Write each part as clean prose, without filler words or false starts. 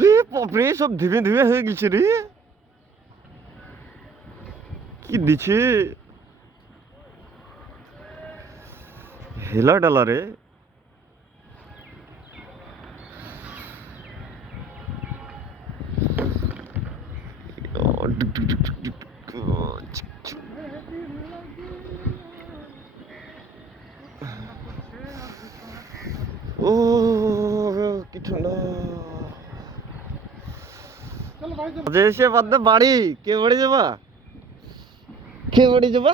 রে বাপরে, সব ধীমে ধীমে হয়ে গেছে রে। কি দিছে হেলা ডালা রে। ও কি ঠান্ডা। এসে বাদ বাড়ি, কে বাড়ি যাবা, কে বাড়ি যাবা?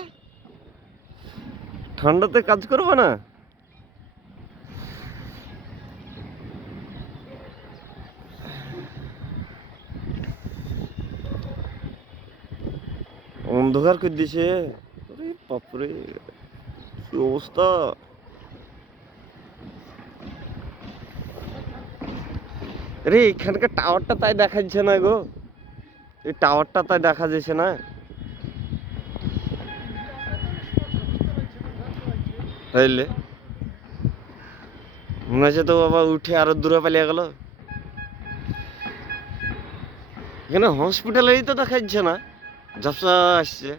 ঠান্ডাতে কাজ করবো না? অন্ধকার করে দিছে। আরে বাপরে, কি অবস্থা। রে এখানকার টাওয়ারটা তাই দেখা যাচ্ছে না গো, এই টাওয়ারটা তাই দেখা যাচ্ছে না। বুঝলে, মনে হচ্ছে তো বাবা উঠে আরো দূরে পালিয়ে গেল। এখানে হসপিটালেরই তো দেখা যাচ্ছে না, ঝাপসা আসছে।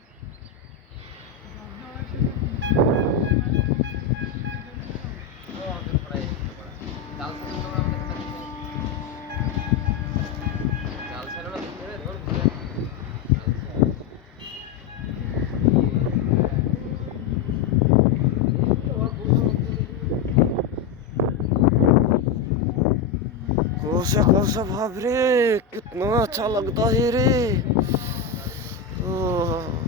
कौन सा भाव रे, कितना अच्छा लगता है रे। ओह